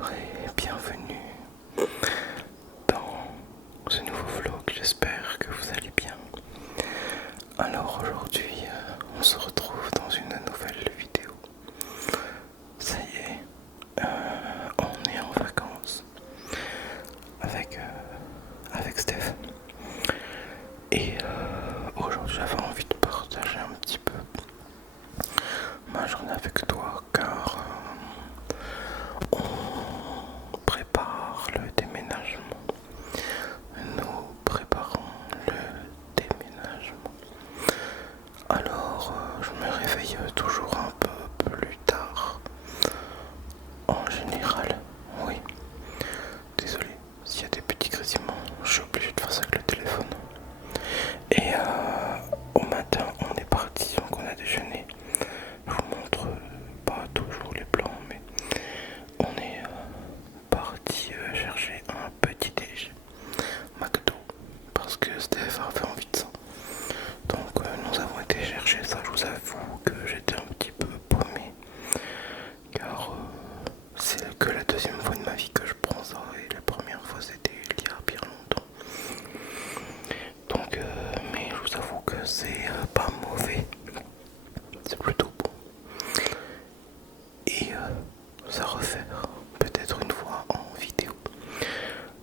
Bonjour et bienvenue dans ce nouveau vlog, j'espère que vous allez bien. Alors aujourd'hui on se retrouve dans une nouvelle vidéo. Ça y est, on est en vacances avec Steph. Et aujourd'hui j'avais envie de partager un petit peu ma journée avec toi car on prépare le déménagement. Nous préparons le déménagement. Alors je me réveille toujours un peu plus tard. En général, oui. Désolé s'il y a des petits grésillements, je suis obligé de faire ça avec le téléphone. Et au matin, on est parti, donc on a déjeuné. Je vous montre pas toujours les plans, mais on est parti chercher un petit déj McDo parce que Steph avait envie de ça. Donc nous avons été chercher ça. Je vous avoue que j'étais un petit peu paumé car c'est que la deuxième fois de ma vie que je prends ça et la première fois c'était il y a bien longtemps. Donc mais je vous avoue que c'est pas mauvais, c'est plutôt bon. Et ça refaire peut-être une fois en vidéo.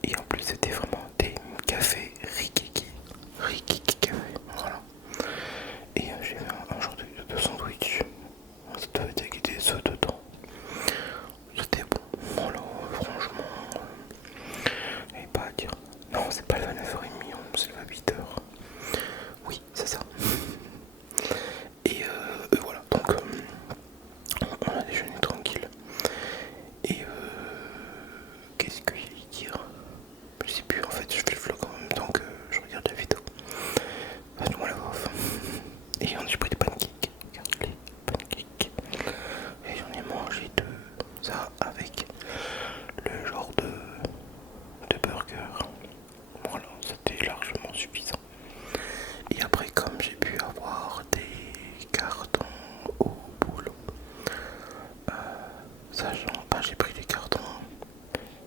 Et en plus c'était vraiment des cafés Rikiki café, voilà. Et j'ai fait un genre de sandwich, ça devait être avec des œufs dedans. C'était bon, voilà, franchement, et pas à dire. Non, c'est pas le 9h30, c'est le 8h. Oui, c'est ça. Et voilà, donc on a déjeuné tranquille. Et qu'est-ce que j'allais dire? Je sais plus, en fait, je fais le vlog en même temps que je regarde la vidéo. Enfin, du moins la voix off. Et j'ai pris des pancakes. Regarde les pancakes. Et j'en ai mangé de ça avec le genre de burger. Voilà, c'était largement suffisant. Et après, comme j'ai pu avoir des cartons au boulot, sachant, j'ai pris des cartons.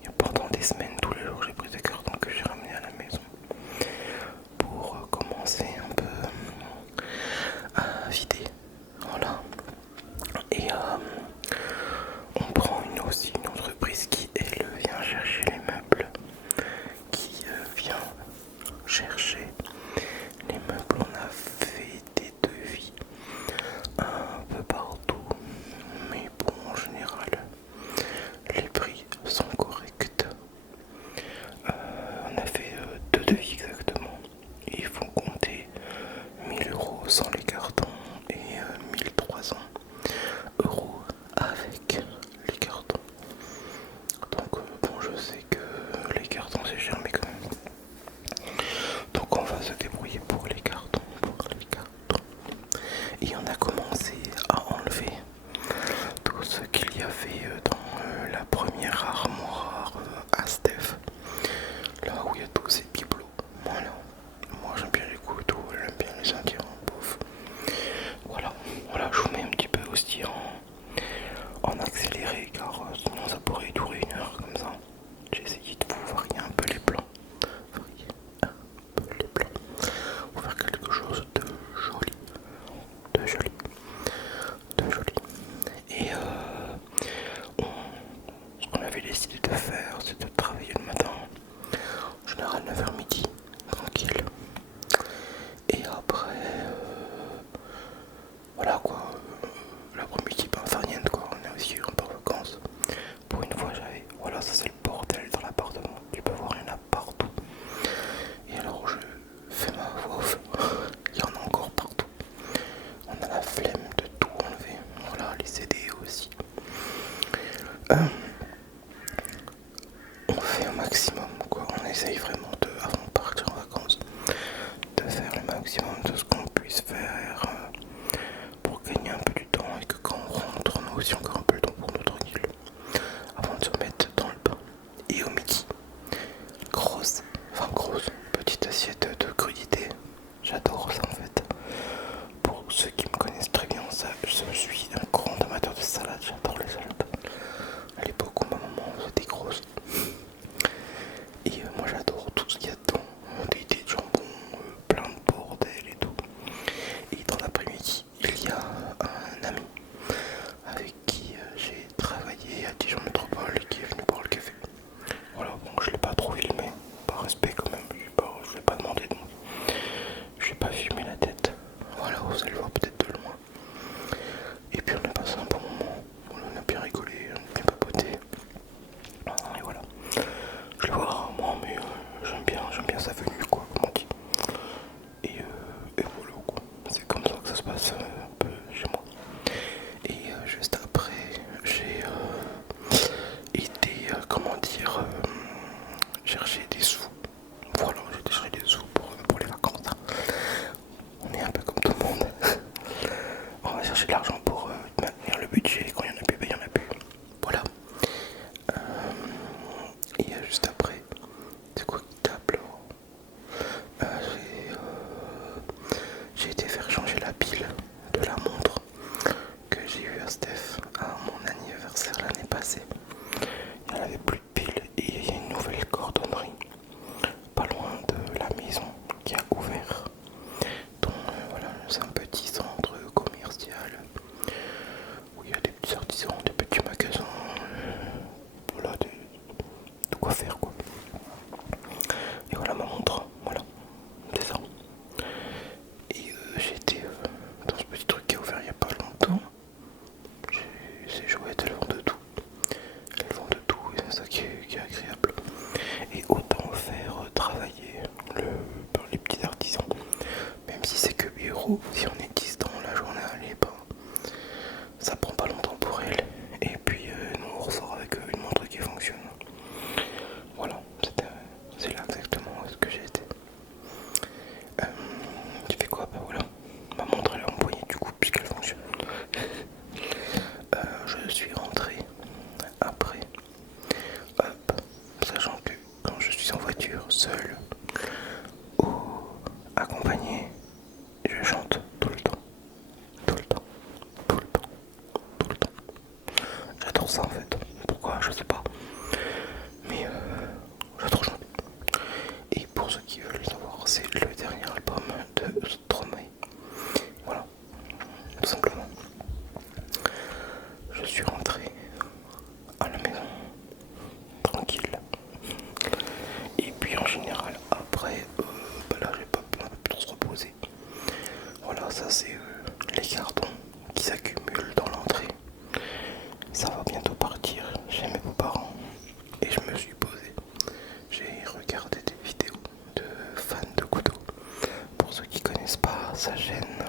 Et pendant des semaines, tous les jours, j'ai pris des cartons que j'ai ramenés à la maison pour commencer un peu à vider. Voilà. Et on prend aussi une entreprise qui, elle, vient chercher les meubles. Qui vient chercher les meubles. On a fait des devis un peu partout. Mais bon, en général, les prix sont corrects. On a fait deux devis exactement. Et il faut compter 1000 € sans les cartons et 1300 € avec les cartons. Donc bon, je sais que les cartons c'est cher, mais quand même. Donc on va se débrouiller pour les cartons, Et on a commencé à enlever tout ce qu'il y avait dans la première armoire à Steph. Là où il y a tous ces bibelots. Voilà. Moi j'aime bien les couteaux, j'aime bien les indiens, bouffe. Voilà, je vous mets un petit peu aussi en accéléré car sinon ça pourrait durer 1 heure comme ça. J'ai essayé de vous varier un peu les plans. Pour faire quelque chose de joli. Et ce qu'on avait décidé de faire, c'est de travailler le matin. En général 9h midi, tranquille. Et après, voilà quoi, l'après-midi, pas faire rien quoi, on est aussi un peu en vacances. Pour une fois j'avais, voilà, ça c'est le bordel dans l'appartement, tu peux voir, il y en a partout. Et alors je fais ma voix off, il y en a encore partout. On a la flemme de tout enlever, voilà, les CD aussi. On fait un maximum quoi, on essaye vraiment de, avant de partir en vacances, de faire le maximum de ce qu'on puisse faire pour gagner un peu du temps et que quand on rentre, on a aussi encore un peu le temps pour nous tranquille avant de se mettre dans le bain. Et au midi, grosse petite assiette de crudités. J'adore ça en fait. Pour ceux qui me connaissent très bien, je suis un grand amateur de salade, j'adore les salades. À l'époque où ma maman faisait des de l'argent pour maintenir le budget. Quand il n'y en a plus, ben, il n'y en a plus. Voilà. Et juste après, c'est quoi qui tape là? J'ai été faire changer la pile de la montre que j'ai eu à Steph à mon anniversaire l'année passée. Il n'y en avait plus de pile et il y a une nouvelle cordonnerie pas loin de la maison qui a ouvert. Donc voilà, c'est un petit centre commercial où il y a des petits artisans, des petits magasins, voilà, de quoi faire quoi. Et voilà ma montre, voilà, c'est ça. Et j'étais dans ce petit truc qui a ouvert il n'y a pas longtemps. Ces jouettes, elles vendent de tout. Elles vendent de tout et c'est ça qui est agréable. Et autant faire travailler les petits artisans. Même si c'est que 8 €, si on est 10 dans la journée à aller, ben, ça prend pas longtemps pour elle. Et puis nous on ressort avec une montre qui fonctionne. Voilà, c'est là exactement ce que j'ai été. Tu fais quoi? Bah voilà, ma montre elle est empoignée du coup puisqu'elle fonctionne. Je suis rentré après, hop, sachant que quand je suis en voiture seul ou accompagné, je chante tout le temps, tout le temps, tout le temps, tout le temps. J'adore ça en fait. Pourquoi? Je sais pas. Mais j'adore chanter. Et pour ceux qui veulent savoir, c'est le dernier album de Stromae. Voilà, tout simplement. Je suis rentré à la maison, tranquille. Et puis en général, après, bah là j'ai pas pu trop se reposer. Voilà, ça c'est les cartons qui s'accumulent dans l'entrée. Ça va bientôt partir chez mes beaux-parents. Et je me suis posé. J'ai regardé des vidéos de fans de couteaux. Pour ceux qui connaissent pas sa chaîne,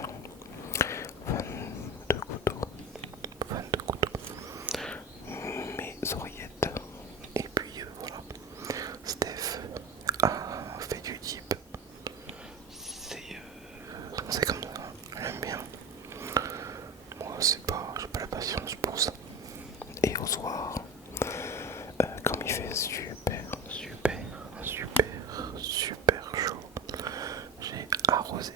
fan de couteaux, fan de couteaux, mes oreillettes. Et puis voilà, Steph a fait du type. C'est comme ça, elle aime bien. Moi c'est pas, j'ai pas la patience pour ça. Et au soir, comme il fait super, super, super, super chaud, j'ai arrosé